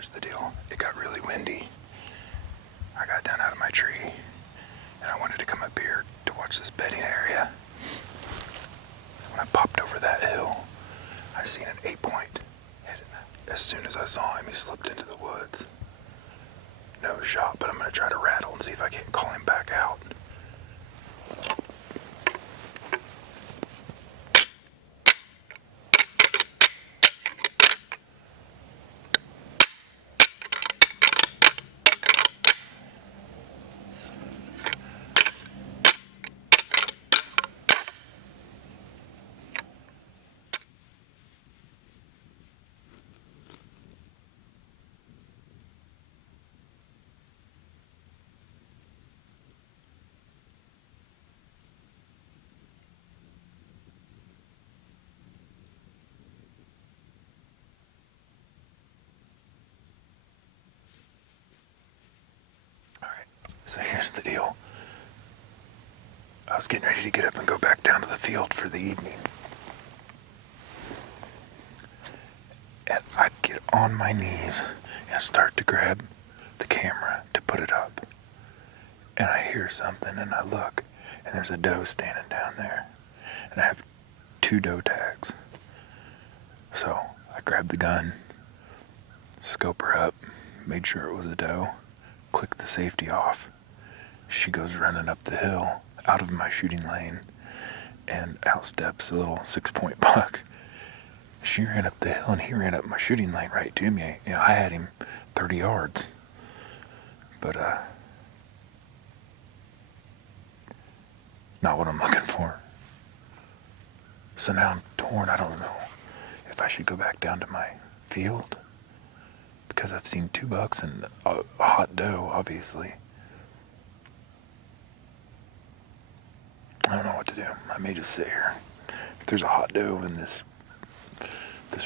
here's the deal. It got really windy. I got down out of my tree, and I wanted to come up here to watch this bedding area. When I popped over that hill, I seen an 8-point hitting that. As soon as I saw him, he slipped into the woods. No shot, but I'm going to try to rattle and see if I can't call him back out. So here's the deal. I was getting ready to get up and go back down to the field for the evening. And I get on my knees and start to grab the camera to put it up. And I hear something and I look, and there's a doe standing down there. And I have 2 doe tags. So I grabbed the gun, scope her up, made sure it was a doe, clicked the safety off. She goes running up the hill out of my shooting lane, and out steps a little 6-point buck. She ran up the hill and he ran up my shooting lane right to me. You know, I had him 30 yards. But not what I'm looking for. So now I'm torn. I don't know if I should go back down to my field, because I've seen 2 bucks and a hot doe, obviously. I don't know what to do. I may just sit here. If there's a hot doe in this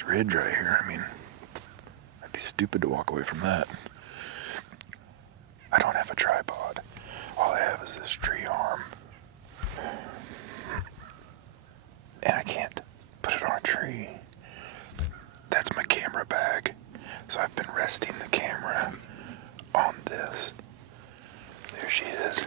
ridge right here, I mean, I'd be stupid to walk away from that. I don't have a tripod. All I have is this tree arm. And I can't put it on a tree. That's my camera bag. So I've been resting the camera on this. There she is.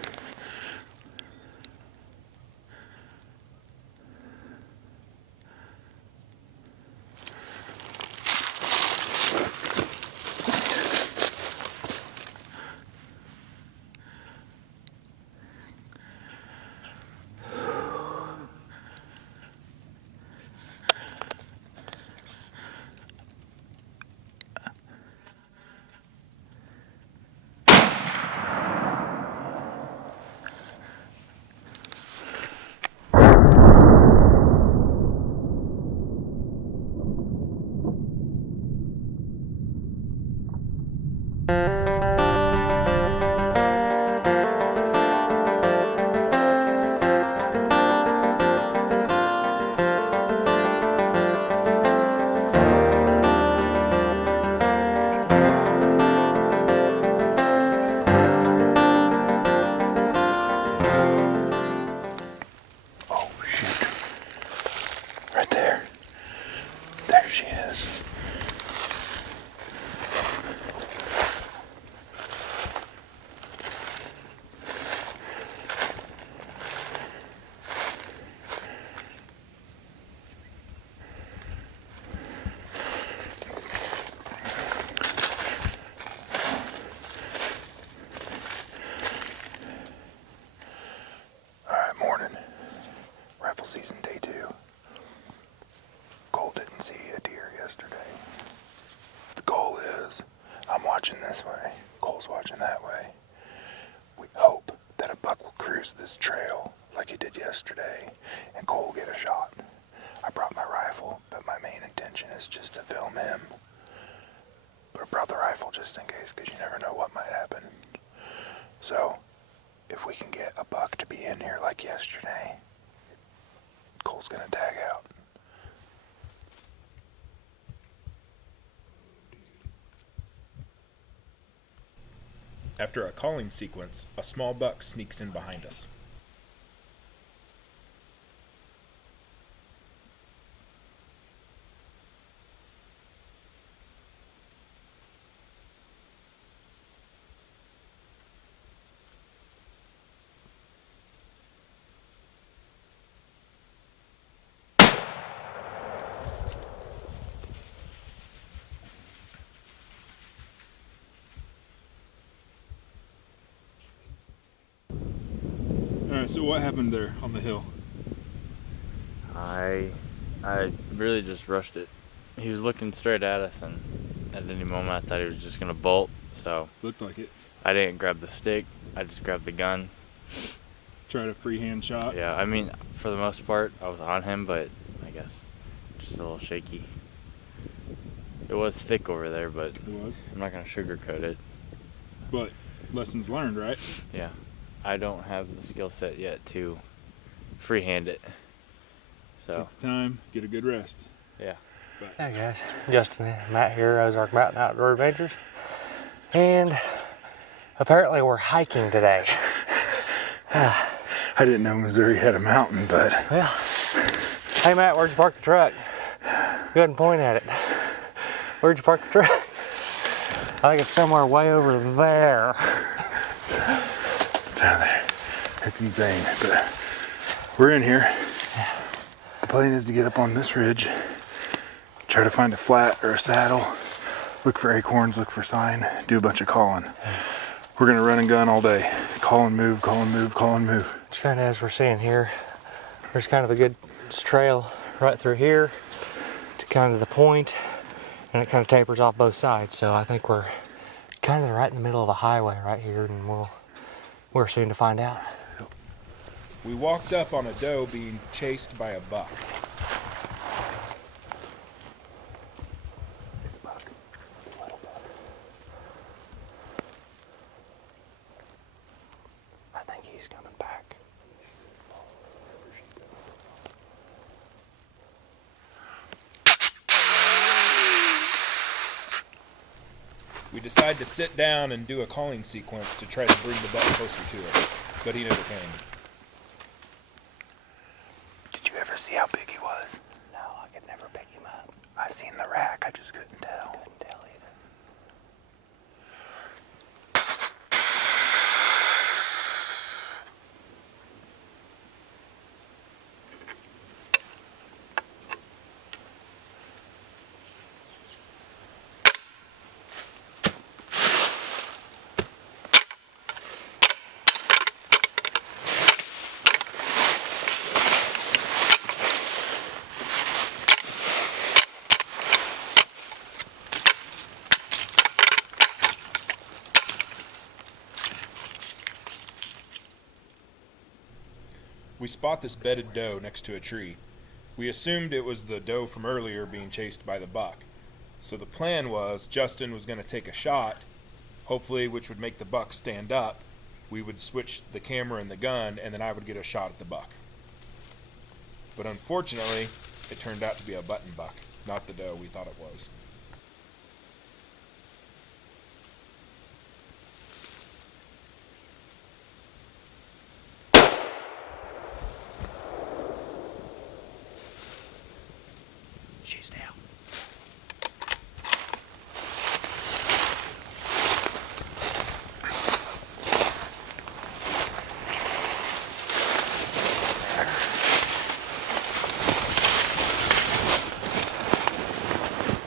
Season day 2. Cole didn't see a deer yesterday. The goal is, I'm watching this way, Cole's watching that way. We hope that a buck will cruise this trail like he did yesterday, and Cole will get a shot. I brought my rifle, but my main intention is just to film him. But I brought the rifle just in case, because you never know what might happen. So, if we can get a buck to be in here like yesterday, Cole's gonna tag out. After a calling sequence, a small buck sneaks in behind us. So what happened there on the hill? I really just rushed it. He was looking straight at us, and at any moment I thought he was just gonna bolt. So Looked like it. I didn't grab the stick. I just grabbed the gun. Tried a freehand shot. Yeah, I mean, for the most part, I was on him, but I guess just a little shaky. It was thick over there, but It was. I'm not gonna sugarcoat it. But lessons learned, right? Yeah, I don't have the skill set yet to freehand it. So Take the time, get a good rest. yeah. Hey guys, Justin and Matt here, Ozark Mountain Outdoor Adventures. And apparently we're hiking today. I didn't know Missouri had a mountain, but... Well, hey Matt, where'd you park the truck? Go ahead and point at it. Where'd you park the truck? I think it's somewhere way over there. It's down there. It's insane, but we're in here. The plan is to get up on this ridge, try to find a flat or a saddle, look for acorns, look for sign, do a bunch of calling. We're gonna run and gun all day. Call and move, call and move, call and move. Just kind of as we're seeing here, there's kind of a good trail right through here to kind of the point, and it kind of tapers off both sides. So I think we're kind of right in the middle of a highway right here, and we're soon to find out. We walked up on a doe being chased by a buck. I think he's coming back. We decide to sit down and do a calling sequence to try to bring the buck closer to us, but he never came. Did you ever see how big he was? No, I could never pick him up. I seen the rack, I just couldn't tell. Couldn't tell either. We spot this bedded doe next to a tree. We assumed it was the doe from earlier being chased by the buck. So the plan was Justin was going to take a shot, hopefully which would make the buck stand up. We would switch the camera and the gun, and then I would get a shot at the buck. But unfortunately, it turned out to be a button buck, not the doe we thought it was. She's down.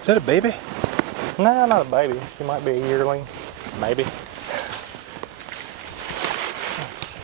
Is that a baby? No, not a baby. She might be a yearling. Maybe. Let's see.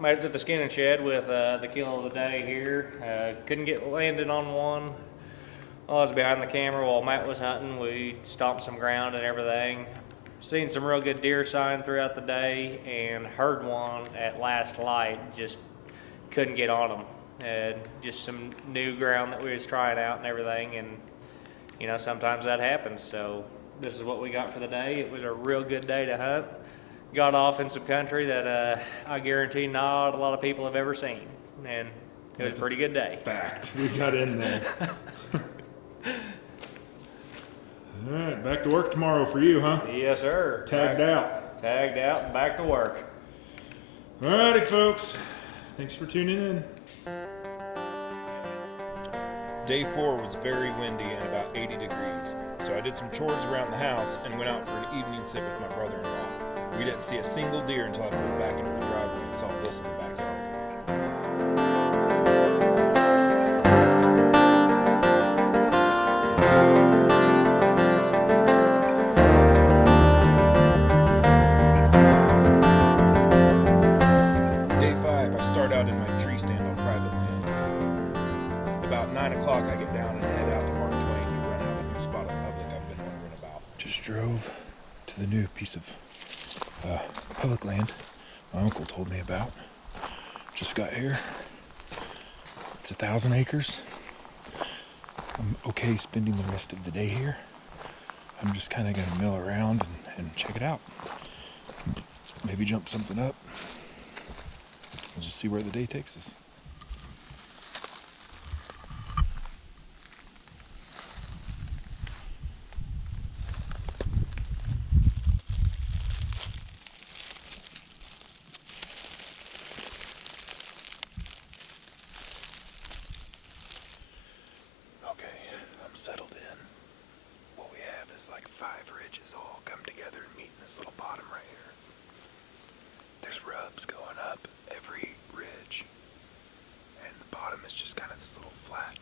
Made it to the skinning shed with the kill of the day here. Couldn't get landed on one. While I was behind the camera while Matt was hunting, we stomped some ground and everything. Seen some real good deer sign throughout the day and heard one at last light. Just couldn't get on them. Just some new ground that we was trying out and everything, and you know, sometimes that happens. So this is what we got for the day. It was a real good day to hunt. Got off in some country that I guarantee not a lot of people have ever seen, and it was a pretty good day. Fact. We got in there. All right, back to work tomorrow for you, huh? Yes, sir. Tagged out. Tagged out and back to work. All righty, folks. Thanks for tuning in. Day 4 was very windy and about 80 degrees, so I did some chores around the house and went out for an evening sit with my brother-in-law. We didn't see a single deer until I pulled back into the driveway and saw this in the backyard. Day 5, I start out in my tree stand on private land. About 9 o'clock, I get down and head out to Mark Twain to run out a new spot on public I've been wondering about. Just drove to the new piece of public land my uncle told me about. Just got here. It's 1,000 acres. I'm okay spending the rest of the day here. I'm just kind of going to mill around and check it out. Maybe jump something up. We'll just see where the day takes us. Okay, I'm settled in. What we have is like 5 ridges all come together and meet in this little bottom right here. There's rubs going up every ridge, and the bottom is just kind of this little flat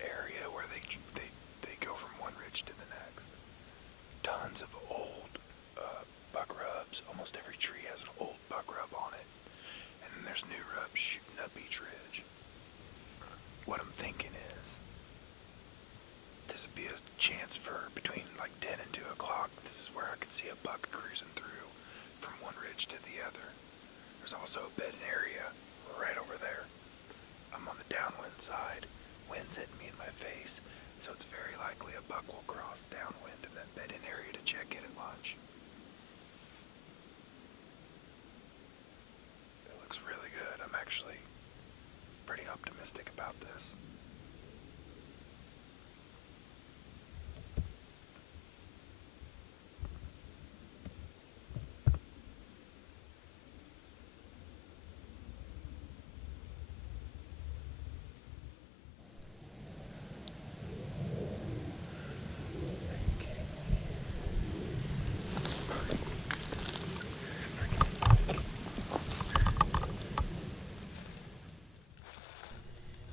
area where they go from one ridge to the next. Tons of old buck rubs. Almost every tree has an old buck rub on it, and then there's new rubs shooting up each ridge. What I'm thinking is, this would be a chance for between like 10 and 2 o'clock. This is where I could see a buck cruising through from one ridge to the other. There's also a bedding area right over there. I'm on the downwind side. Wind's hitting me in my face, so it's very likely a buck will cross downwind of that bedding area to check in at lunch. It looks really good. I'm actually pretty optimistic about this.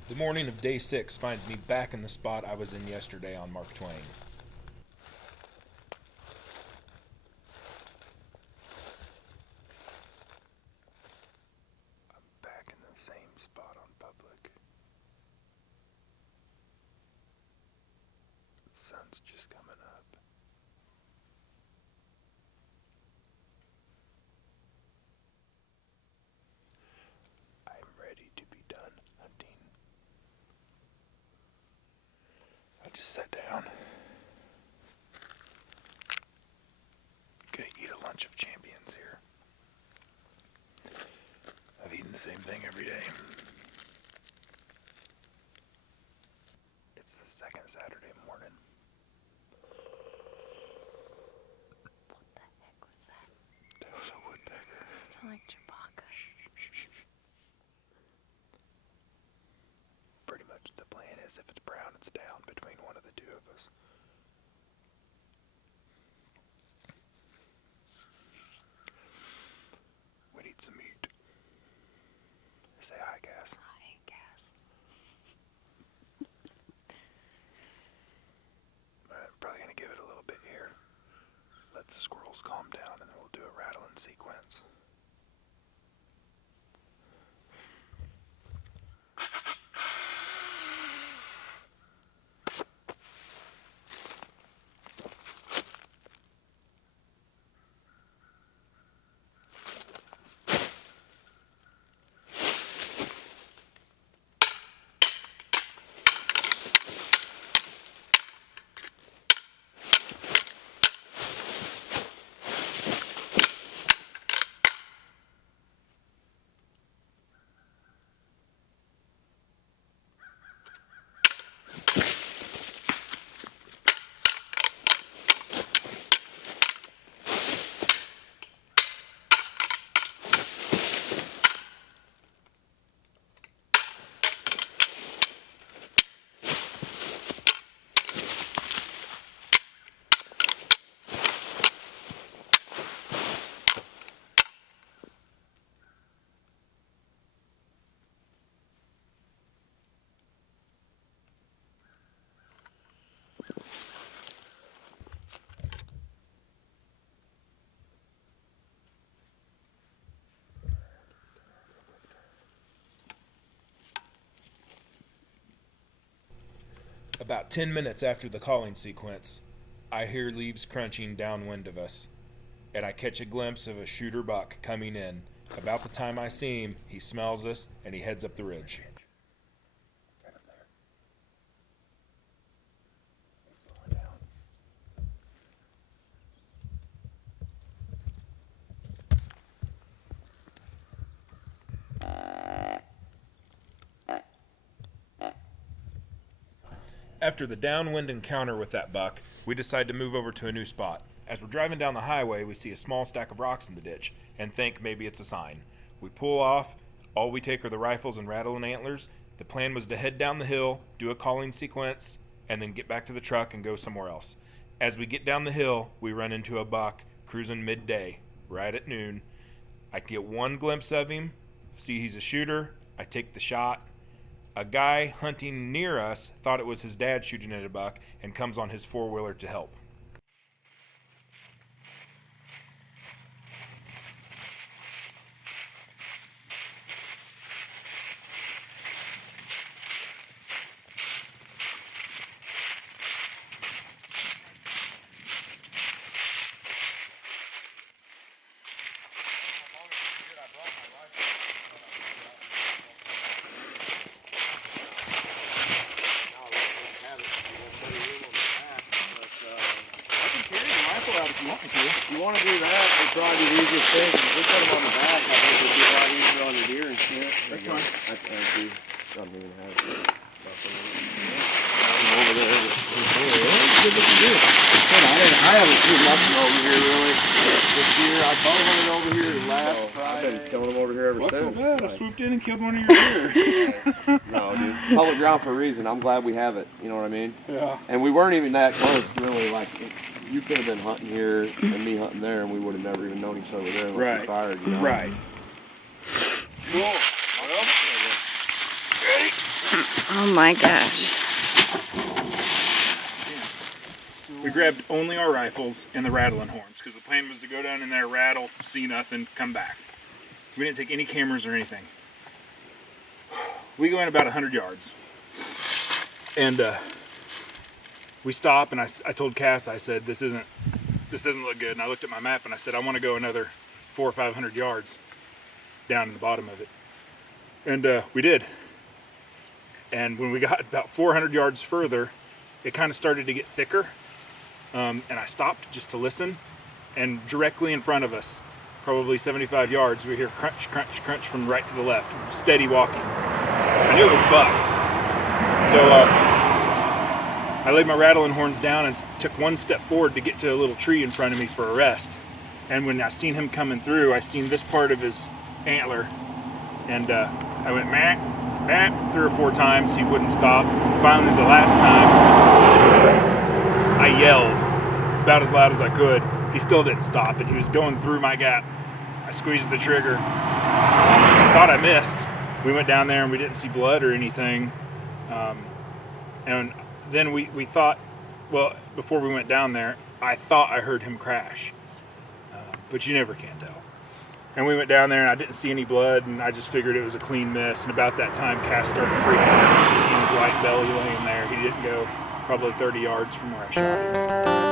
The morning of day 6 finds me back in the spot I was in yesterday on Mark Twain. I'm back in the same spot on public. The sun's just coming up. I'm ready to be done hunting. I just sat down. Gonna eat a lunch of champions here. I've eaten the same thing every day. It's the second Saturday morning. What the heck was that? That was a woodpecker. Sound like Chewbacca. Pretty much the plan is if it's brown, it's down between one of the two of us. We need some meat. Say hi, Cass. Hi, Cass. Alright, I'm probably gonna give it a little bit here. Let the squirrels calm down, and then we'll do a rattling sequence. About 10 minutes after the calling sequence, I hear leaves crunching downwind of us, and I catch a glimpse of a shooter buck coming in. About the time I see him, he smells us, and he heads up the ridge. After the downwind encounter with that buck, we decide to move over to a new spot. As we're driving down the highway, we see a small stack of rocks in the ditch and think maybe it's a sign. We pull off. All we take are the rifles and rattling antlers. The plan was to head down the hill, do a calling sequence, and then get back to the truck and go somewhere else. As we get down the hill, we run into a buck cruising midday, right at noon. I get one glimpse of him, see he's a shooter. I take the shot. A guy hunting near us thought it was his dad shooting at a buck and comes on his four-wheeler to help. If you want to do that, it's probably the easiest thing. If we put them on the back, I think it'd be a lot easier on your deer and shit. That's fine. I don't even have it. Over there. I haven't seen nothing over here really this year. I bow hunted over here last Friday. I've been killing them over here ever since. I swooped in and killed one of your deer. No, dude. It's public ground for a reason. I'm glad we have it. You know what I mean? Yeah. And we weren't even that close, really. Like, you could have been hunting here and me hunting there, and we would have never even known each other there unless we fired, you know? Right. Cool. Oh my gosh. We grabbed only our rifles and the rattling horns because the plan was to go down in there, rattle, see nothing, come back. We didn't take any cameras or anything. We go in about 100 yards. And we stop, and I told Cass, I said, this doesn't look good. And I looked at my map and I said, I want to go another 400 or 500 yards down in the bottom of it. And we did. And when we got about 400 yards further, it kind of started to get thicker. And I stopped just to listen. And directly in front of us, probably 75 yards, we hear crunch, crunch, crunch from right to the left. Steady walking. I knew it was buck. So I laid my rattling horns down and took one step forward to get to a little tree in front of me for a rest. And when I seen him coming through, I seen this part of his antler. And I went, meh, meh, 3 or 4 times. He wouldn't stop. Finally, the last time, I yelled about as loud as I could. He still didn't stop, and he was going through my gap. I squeezed the trigger. Thought I missed. We went down there and we didn't see blood or anything. And then we thought, well, before we went down there, I thought I heard him crash. But you never can tell. And we went down there and I didn't see any blood, and I just figured it was a clean miss. And about that time, Cass started freaking out. She seen his white belly laying there. He didn't go probably 30 yards from where I shot him.